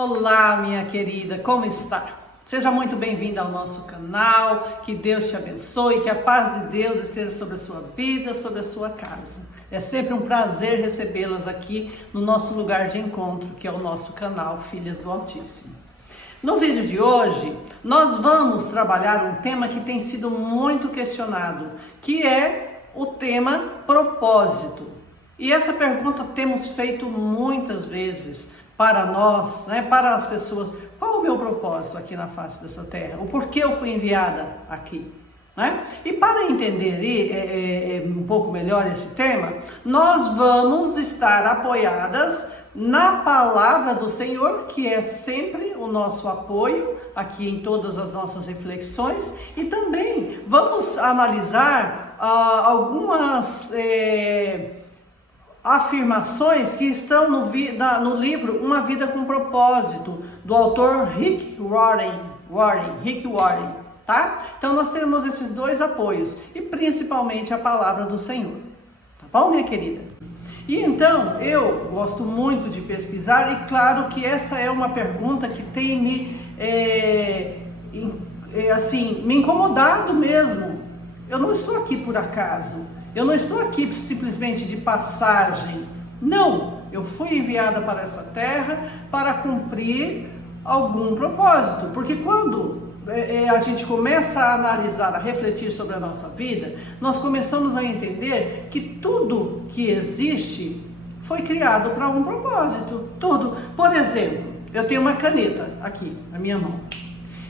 Olá, minha querida, como está? Seja muito bem-vinda ao nosso canal, que Deus te abençoe, que a paz de Deus esteja sobre a sua vida, sobre a sua casa. É sempre um prazer recebê-las aqui no nosso lugar de encontro, que é o nosso canal Filhas do Altíssimo. No vídeo de hoje, nós vamos trabalhar um tema que tem sido muito questionado, que é o tema propósito. E essa pergunta temos feito muitas vezes para nós, para as pessoas: qual o meu propósito aqui na face dessa terra? O porquê eu fui enviada aqui? E para entender um pouco melhor esse tema, nós vamos estar apoiadas na palavra do Senhor, que é sempre o nosso apoio aqui em todas as nossas reflexões, e também vamos analisar algumas afirmações que estão no livro Uma Vida com Propósito, do autor Rick Warren, tá? Então nós temos esses dois apoios e principalmente a palavra do Senhor, tá bom, minha querida? E então eu gosto muito de pesquisar, e claro que essa é uma pergunta que tem me incomodado mesmo. Eu não estou aqui por acaso, eu não estou aqui simplesmente de passagem. Não, eu fui enviada para essa terra para cumprir algum propósito, porque quando a gente começa a analisar, a refletir sobre a nossa vida, nós começamos a entender que tudo que existe foi criado para um propósito, tudo. Por exemplo, eu tenho uma caneta aqui na minha mão,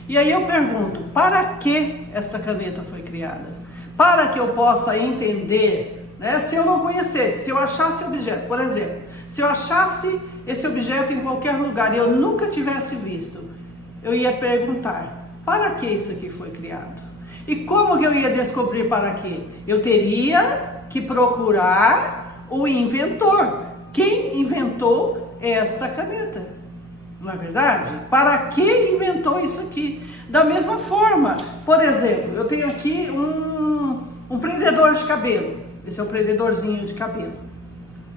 e aí eu pergunto: para que essa caneta foi criada? Para que eu possa entender, se eu não conhecesse, se eu achasse objeto, por exemplo, se eu achasse esse objeto em qualquer lugar e eu nunca tivesse visto, eu ia perguntar: para que isso aqui foi criado? E como que eu ia descobrir para quê? Eu teria que procurar o inventor. Quem inventou esta caneta? Não é verdade? Para que inventou isso aqui? Da mesma forma, por exemplo, eu tenho aqui um prendedor de cabelo. Esse é um prendedorzinho de cabelo.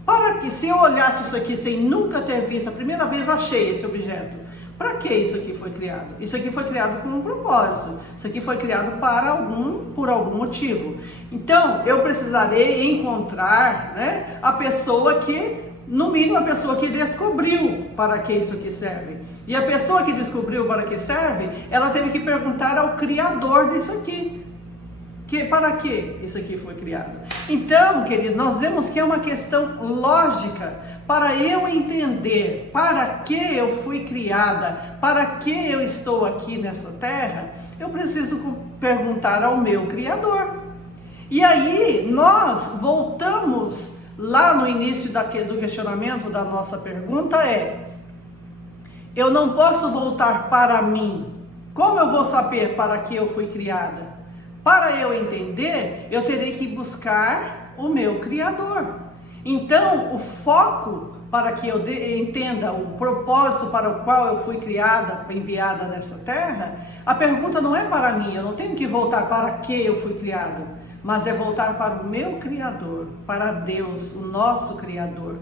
Para que, se eu olhasse isso aqui sem nunca ter visto, a primeira vez achei esse objeto. Para que isso aqui foi criado? Isso aqui foi criado com um propósito. Isso aqui foi criado por algum motivo. Então, eu precisarei encontrar, a pessoa que, no mínimo, a pessoa que descobriu para que isso aqui serve. E a pessoa que descobriu para que serve, ela teve que perguntar ao criador disso aqui. Para que isso aqui foi criado? Então, querido, nós vemos que é uma questão lógica. Para eu entender para que eu fui criada, para que eu estou aqui nessa terra, eu preciso perguntar ao meu Criador. E aí nós voltamos lá no início do questionamento da nossa pergunta: eu não posso voltar para mim. Como eu vou saber para que eu fui criada? Para eu entender, eu terei que buscar o meu Criador. Então, o foco para que eu entenda o propósito para o qual eu fui criada, enviada nessa terra, a pergunta não é para mim, eu não tenho que voltar para que eu fui criado, mas é voltar para o meu Criador, para Deus, o nosso Criador,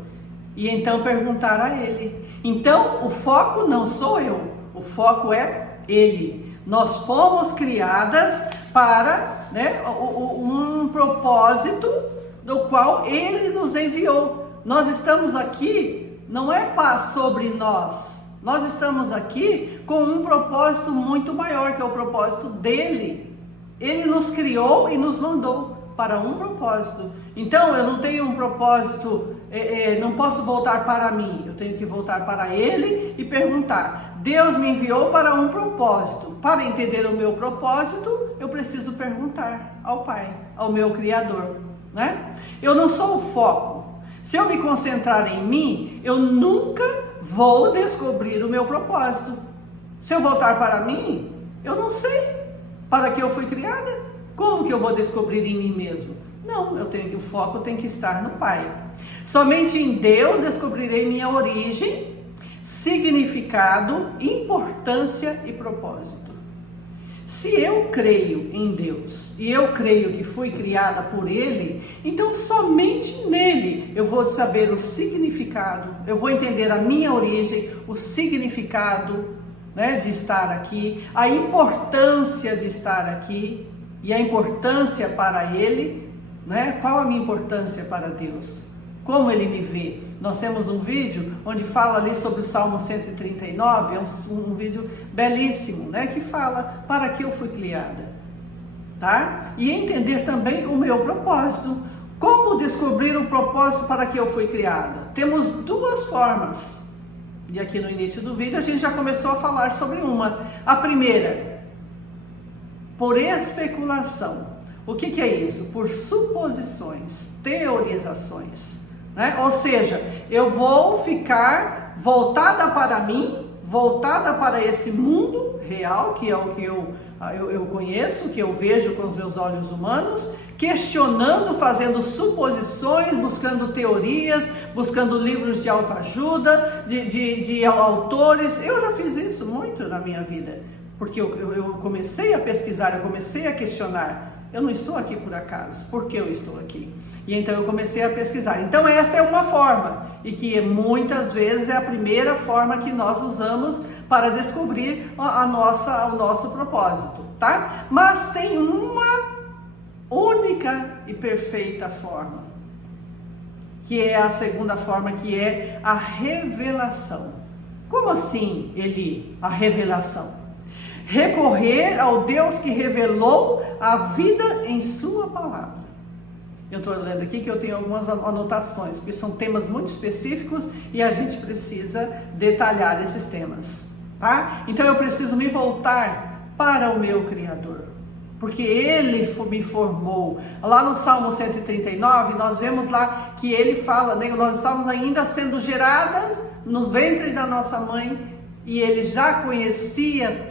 e então perguntar a Ele. Então, o foco não sou eu, o foco é Ele. Nós fomos criadas para um propósito do qual Ele nos enviou. Nós estamos aqui, não é sobre nós, nós estamos aqui com um propósito muito maior, que é o propósito dEle. Ele nos criou e nos mandou para um propósito. Então eu não tenho um propósito, não posso voltar para mim, eu tenho que voltar para Ele e perguntar: Deus me enviou para um propósito. Para entender o meu propósito, eu preciso perguntar ao Pai, ao meu Criador. Eu não sou o foco. Se eu me concentrar em mim, eu nunca vou descobrir o meu propósito. Se eu voltar para mim, eu não sei para que eu fui criada. Como que eu vou descobrir em mim mesmo? Não, o foco tem que estar no Pai. Somente em Deus descobrirei minha origem, significado, importância e propósito. Se eu creio em Deus e eu creio que fui criada por Ele, então somente nele eu vou saber o significado, eu vou entender a minha origem, o significado, né, de estar aqui, a importância de estar aqui e a importância para Ele, né? Qual a minha importância para Deus? Como Ele me vê? Nós temos um vídeo onde fala ali sobre o Salmo 139, é um vídeo belíssimo, né? Que fala para que eu fui criada, tá? E entender também o meu propósito. Como descobrir o propósito para que eu fui criada? Temos duas formas. E aqui no início do vídeo a gente já começou a falar sobre uma. A primeira, por especulação. O que é isso? Por suposições, teorizações, né? Ou seja, eu vou ficar voltada para mim, voltada para esse mundo real, que é o que eu conheço, que eu vejo com os meus olhos humanos, questionando, fazendo suposições, buscando teorias, buscando livros de autoajuda, de autores. Eu já fiz isso muito na minha vida, porque eu comecei a pesquisar, eu comecei a questionar. Eu não estou aqui por acaso, por que eu estou aqui? E então eu comecei a pesquisar. Então essa é uma forma, e que muitas vezes é a primeira forma que nós usamos para descobrir o nosso propósito, tá? Mas tem uma única e perfeita forma, que é a segunda forma, que é a revelação. Como assim, Eli, a revelação? Recorrer ao Deus que revelou a vida em sua palavra. Eu estou lendo aqui que eu tenho algumas anotações, porque são temas muito específicos e a gente precisa detalhar esses temas, tá? Então eu preciso me voltar para o meu Criador, porque Ele me formou. Lá no Salmo 139, nós vemos lá que Ele fala, né? Nós estávamos ainda sendo geradas no ventre da nossa mãe, e Ele já conhecia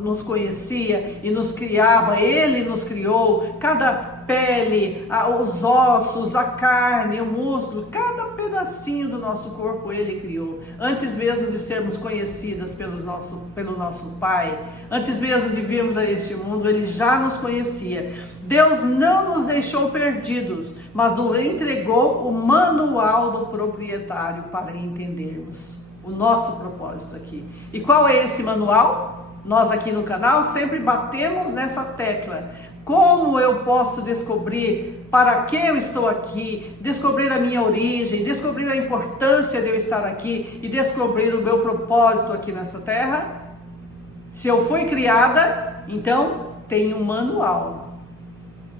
nos conhecia e nos criava. Ele nos criou, cada pele, os ossos, a carne, o músculo, cada pedacinho do nosso corpo Ele criou. Antes mesmo de sermos conhecidas pelo nosso Pai, antes mesmo de virmos a este mundo, Ele já nos conhecia. Deus não nos deixou perdidos, mas nos entregou o manual do proprietário para entendermos o nosso propósito aqui. E qual é esse manual? Nós aqui no canal sempre batemos nessa tecla. Como eu posso descobrir para que eu estou aqui, descobrir a minha origem, descobrir a importância de eu estar aqui e descobrir o meu propósito aqui nessa terra? Se eu fui criada, então tem um manual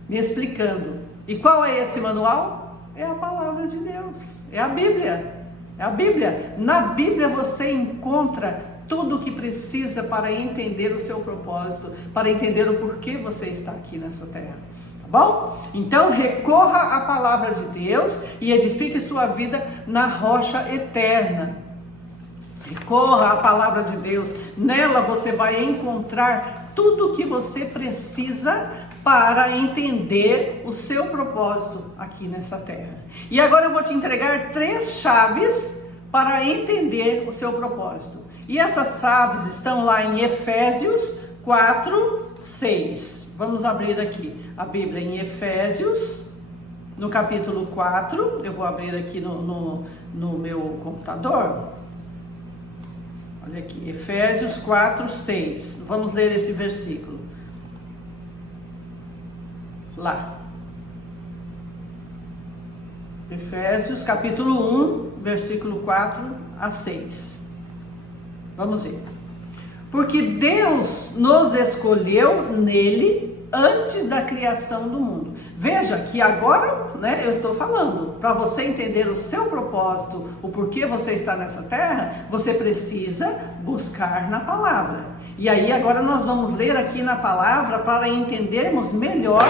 me explicando. E qual é esse manual? É a palavra de Deus, é a Bíblia. É a Bíblia. Na Bíblia você encontra tudo o que precisa para entender o seu propósito, para entender o porquê você está aqui nessa terra. Tá bom? Então recorra à palavra de Deus e edifique sua vida na rocha eterna. Recorra à palavra de Deus. Nela você vai encontrar tudo o que você precisa para entender o seu propósito aqui nessa terra. E agora eu vou te entregar 3 chaves para entender o seu propósito. E essas chaves estão lá em Efésios 4:6. Vamos abrir aqui a Bíblia em Efésios, no capítulo 4. Eu vou abrir aqui no meu computador. Olha aqui, Efésios 4:6. Vamos ler esse versículo. Lá. Efésios capítulo 1, versículo 4 a 6. Vamos ver. Porque Deus nos escolheu nele antes da criação do mundo. Veja que agora, né, eu estou falando, para você entender o seu propósito, o porquê você está nessa terra, você precisa buscar na palavra. E aí agora nós vamos ler aqui na palavra para entendermos melhor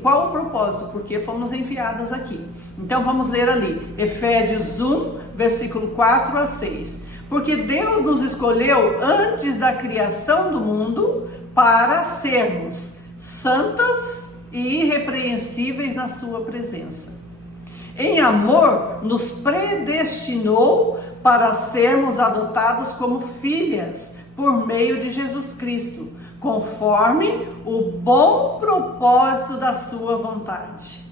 qual o propósito, porque fomos enviadas aqui. Então vamos ler ali, Efésios 1, versículo 4 a 6. Porque Deus nos escolheu antes da criação do mundo para sermos santas e irrepreensíveis na sua presença. Em amor, nos predestinou para sermos adotados como filhas por meio de Jesus Cristo, conforme o bom propósito da sua vontade,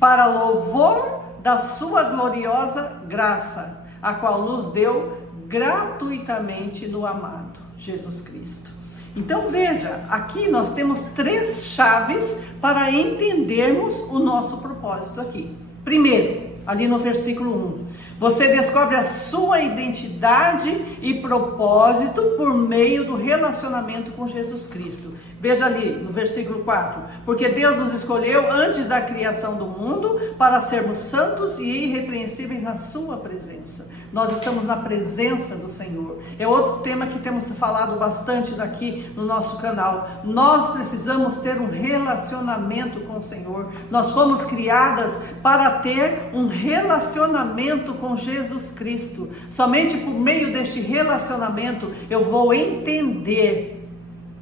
para louvor da sua gloriosa graça, a qual nos deu gratuitamente no amado Jesus Cristo. Então veja, aqui nós temos 3 chaves para entendermos o nosso propósito aqui. Primeiro, ali no versículo 1, você descobre a sua identidade e propósito por meio do relacionamento com Jesus Cristo. Veja ali no versículo 4, porque Deus nos escolheu antes da criação do mundo para sermos santos e irrepreensíveis na sua presença. Nós estamos na presença do Senhor. É outro tema que temos falado bastante daqui no nosso canal. Nós precisamos ter um relacionamento com o Senhor. Nós fomos criadas para ter um relacionamento com Jesus Cristo. Somente por meio deste relacionamento eu vou entender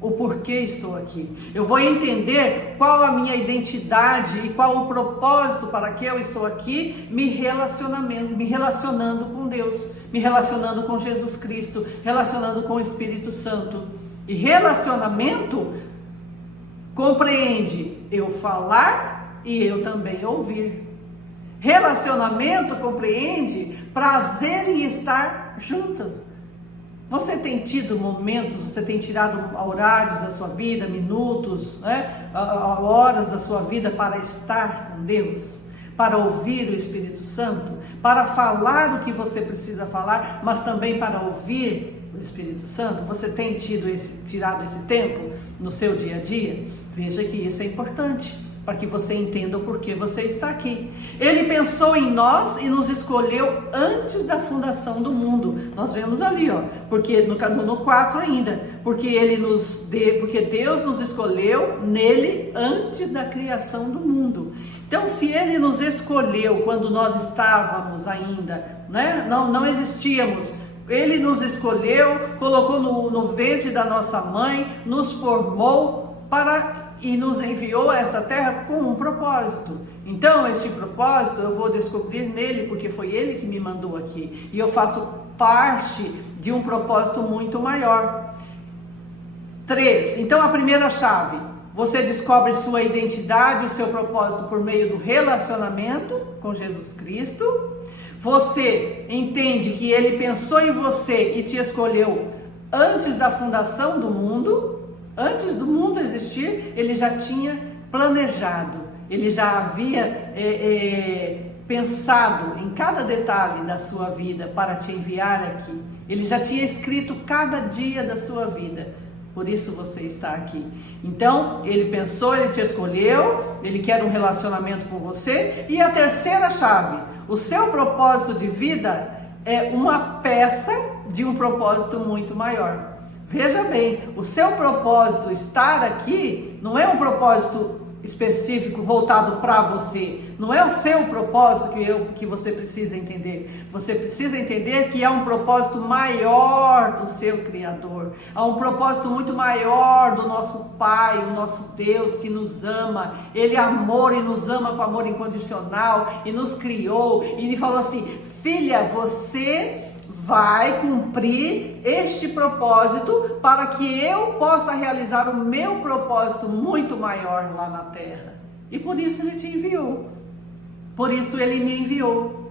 o porquê estou aqui. Eu vou entender qual a minha identidade e qual o propósito para que eu estou aqui, me relacionando com Deus, me relacionando com Jesus Cristo, relacionando com o Espírito Santo. E relacionamento compreende eu falar e eu também ouvir. Relacionamento compreende prazer em estar junto. Você tem tido momentos, você tem tirado horários da sua vida, minutos, horas da sua vida para estar com Deus, para ouvir o Espírito Santo, para falar o que você precisa falar, mas também para ouvir o Espírito Santo? Você tem tirado esse tempo no seu dia a dia? Veja que isso é importante, para que você entenda o porquê você está aqui. Ele pensou em nós e nos escolheu antes da fundação do mundo. Nós vemos ali, porque no 4 ainda, porque Deus nos escolheu nele antes da criação do mundo. Então, se ele nos escolheu quando nós estávamos ainda, não existíamos, ele nos escolheu, colocou no ventre da nossa mãe, nos formou e nos enviou a essa terra com um propósito. Então, este propósito eu vou descobrir nele, porque foi ele que me mandou aqui. E eu faço parte de um propósito muito maior. 3. Então, a primeira chave. Você descobre sua identidade e seu propósito por meio do relacionamento com Jesus Cristo. Você entende que ele pensou em você e te escolheu antes da fundação do mundo. Antes do mundo existir, ele já tinha planejado, ele já havia pensado em cada detalhe da sua vida para te enviar aqui. Ele já tinha escrito cada dia da sua vida, por isso você está aqui. Então, ele pensou, ele te escolheu, ele quer um relacionamento com você. E a terceira chave, o seu propósito de vida é uma peça de um propósito muito maior. Veja bem, o seu propósito estar aqui não é um propósito específico voltado para você. Não é o seu propósito que você precisa entender. Você precisa entender que há um propósito maior do seu Criador. Há um propósito muito maior do nosso Pai, o nosso Deus que nos ama. Ele é amor e nos ama com amor incondicional e nos criou. E ele falou assim: filha, você vai cumprir este propósito para que eu possa realizar o meu propósito muito maior lá na terra. E por isso ele te enviou. Por isso ele me enviou.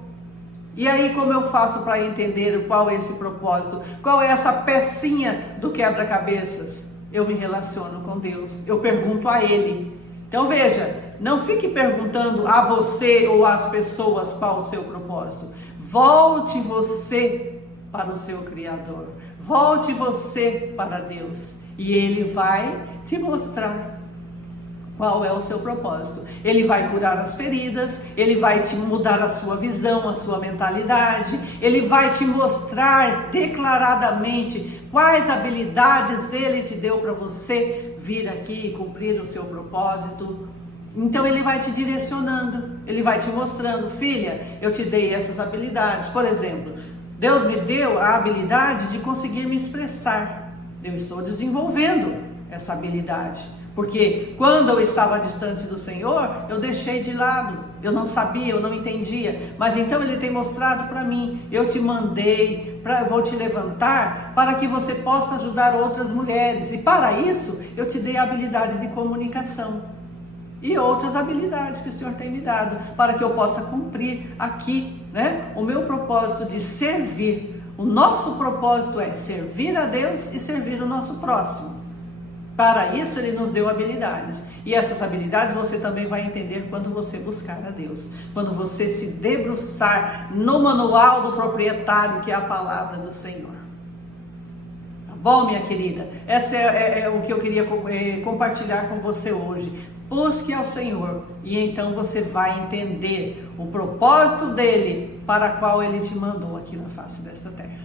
E aí, como eu faço para entender qual é esse propósito? Qual é essa pecinha do quebra-cabeças? Eu me relaciono com Deus. Eu pergunto a Ele. Então veja, não fique perguntando a você ou às pessoas qual o seu propósito. Volte você para o seu Criador. Volte você para Deus. E Ele vai te mostrar qual é o seu propósito. Ele vai curar as feridas, ele vai te mudar a sua visão, a sua mentalidade, ele vai te mostrar declaradamente quais habilidades ele te deu para você vir aqui e cumprir o seu propósito. Então ele vai te direcionando, ele vai te mostrando: filha, eu te dei essas habilidades. Por exemplo, Deus me deu a habilidade de conseguir me expressar. Eu estou desenvolvendo essa habilidade. Porque quando eu estava distante do Senhor, eu deixei de lado, eu não sabia, eu não entendia. Mas então Ele tem mostrado para mim, eu te mandei, vou te levantar para que você possa ajudar outras mulheres. E para isso, eu te dei habilidades de comunicação e outras habilidades que o Senhor tem me dado, para que eu possa cumprir aqui, né, o meu propósito de servir. O nosso propósito é servir a Deus e servir o nosso próximo. Para isso Ele nos deu habilidades. E essas habilidades você também vai entender quando você buscar a Deus. Quando você se debruçar no manual do proprietário, que é a palavra do Senhor. Tá bom, minha querida? Essa é o que eu queria compartilhar com você hoje. Busque ao Senhor e então você vai entender o propósito dEle para qual Ele te mandou aqui na face desta terra.